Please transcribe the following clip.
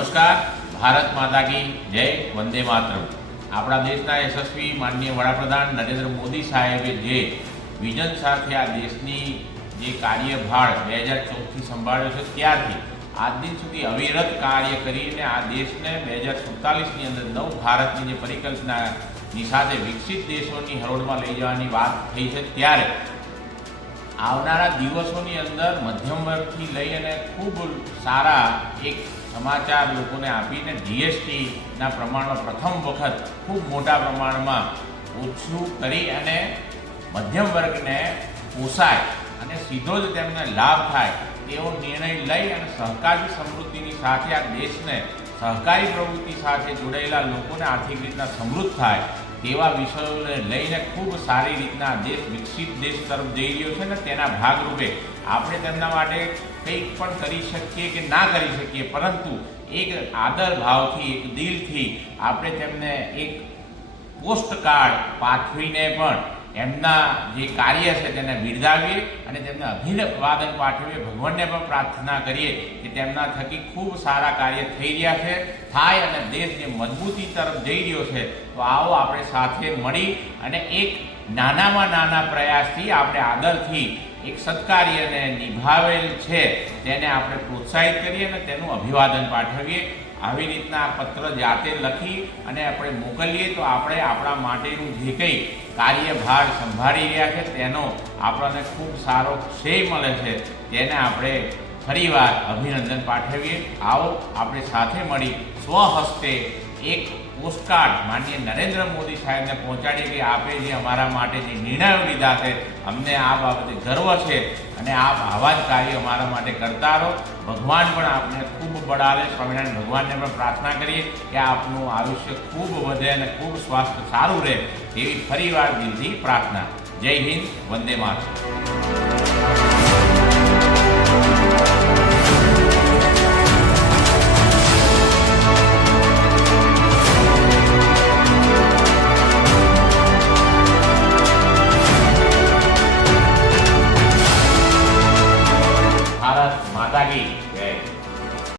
નમસ્કાર. ભારત માતા કી જય, વંદે માતરમ. આપણા દેશના યશસ્વી માનનીય વડાપ્રધાન નરેન્દ્ર મોદી સાહેબે જે વિઝન સાથે આ દેશની જે કાર્યભાર બે હજાર ચૌદથી સંભાળ્યો છે, ત્યારથી આજ દિન સુધી અવિરત કાર્ય કરીને આ દેશને બે હજાર સુડતાલીસની અંદર નવ ભારતની જે પરિકલ્પનાની સાથે વિકસિત દેશોની હરોળમાં લઈ જવાની વાત થઈ છે, ત્યારે આવનારા દિવસોની અંદર મધ્યમ વર્ગથી લઈ અને ખૂબ સારા એક સમાચાર લોકોને આપીને જીએસટીના પ્રમાણમાં પ્રથમ વખત ખૂબ મોટા પ્રમાણમાં ઓછું કરી અને મધ્યમ વર્ગને પોસાય અને સીધો જ તેમને લાભ થાય તેવો નિર્ણય લઈ અને સહકારી સમૃદ્ધિની સાથે આ દેશને સહકારી પ્રવૃત્તિ સાથે જોડાયેલા લોકોને આર્થિક રીતના સમૃદ્ધ થાય તેવા વિષયોને લઈને ખૂબ સારી રીતના દેશ વિકસિત દેશ તરફ જઈ રહ્યો છે ને તેના ભાગરૂપે આપણે તેમના માટે કંઈક પણ કરી શકીએ કે ના કરી શકીએ, પરંતુ એક આદર ભાવથી, એક દિલથી આપણે તેમને એક પોસ્ટ કાર્ડ પાઠવીને પણ એમના જે કાર્ય છે તેને બિરદાવીએ અને તેમને અભિવાદન પાઠવીએ. ભગવાનને પણ પ્રાર્થના કરીએ કે તેમના થકી ખૂબ સારા કાર્ય થઈ રહ્યા છે, થાય અને દેશ જે મજબૂતી તરફ જઈ રહ્યો છે. તો આવો આપણે સાથે મળી અને એક નાનામાં નાના પ્રયાસથી આપણે આદરથી એક સત્કાર્યને નિભાવેલ છે. તેને આપણે પ્રોત્સાહિત કરીએ અને તેનું અભિવાદન પાઠવીએ. આવી રીતના આ પત્ર જાતે લખી અને આપણે મોકલીએ તો આપણે આપણા માટેનું જે કંઈ કાર્યભાર સંભાળી રહ્યા છે તેનો આપણને ખૂબ સારો શ્રેય મળે છે. તેને આપણે ફરીવાર અભિનંદન પાઠવીએ. આવો, આપણે સાથે મળી સ્વહસ્તે એક પોસ્ટકાર્ડ માનનીય નરેન્દ્ર મોદી સાહેબને પહોંચાડી કે આપે જે અમારા માટે જે નિર્ણયો લીધા છે, અમને આ બાબતે ગર્વ છે અને આપ આવા જ કાર્ય અમારા માટે કરતા રહો. ભગવાન પણ આપને ખૂબ બળાવે. સ્વામિનારાયણ ભગવાનને પણ પ્રાર્થના કરીએ કે આપનું આયુષ્ય ખૂબ વધે અને ખૂબ સ્વાસ્થ્ય સારું રહે એવી ફરીવાર દિલથી પ્રાર્થના. જય હિન્દ, વંદે માતરમ. Maggie.